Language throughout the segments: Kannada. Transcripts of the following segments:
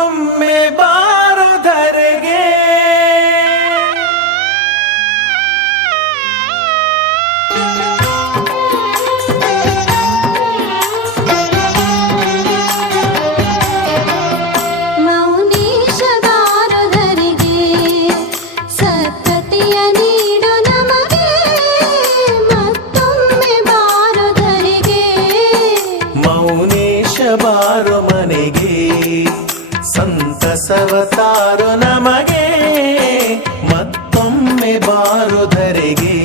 ಮತ್ತೊಮ್ಮೆ ಬಾರದರೆಗೆ. ಬಾರೋ ಮನೆಗೆ ಸಂತಸವ ತಾರೋ ನಮಗೆ ಮತ್ತೊಮ್ಮೆ ಬಾರೋ ಧರೆಗೆ.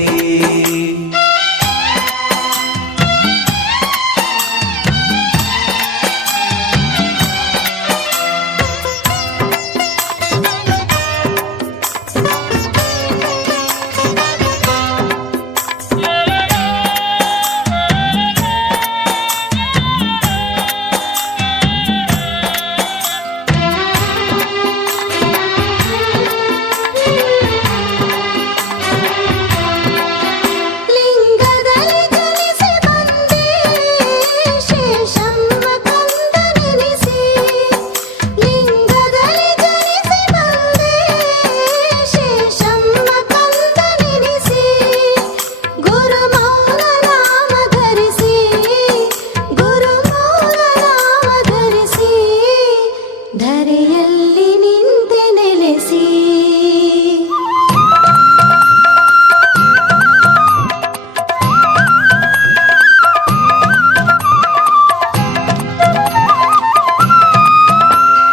ಧರೆಯಲ್ಲಿ ನಿಂತೆ ನೆಲೆಸಿ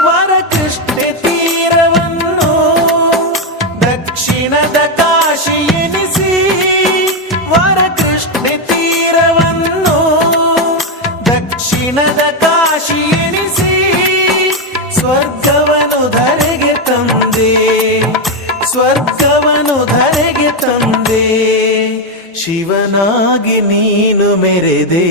ವರಕೃಷ್ಣೆ ತೀರವನ್ನು ದಕ್ಷಿಣದ ಕಾಶಿ ಎನಿಸಿ. ವರಕೃಷ್ಣೆ ತೀರವನ್ನು ದಕ್ಷಿಣದ ಕಾಶಿ ಎನಿಸಿ. ಸ್ವರ್ಗವನು ಧರೆಗೆ ತಂದೆ, ಸ್ವರ್ಗವನು ಧರೆಗೆ ತಂದೆ. ಶಿವನಾಗಿ ನೀನು ಮೆರೆದೆ.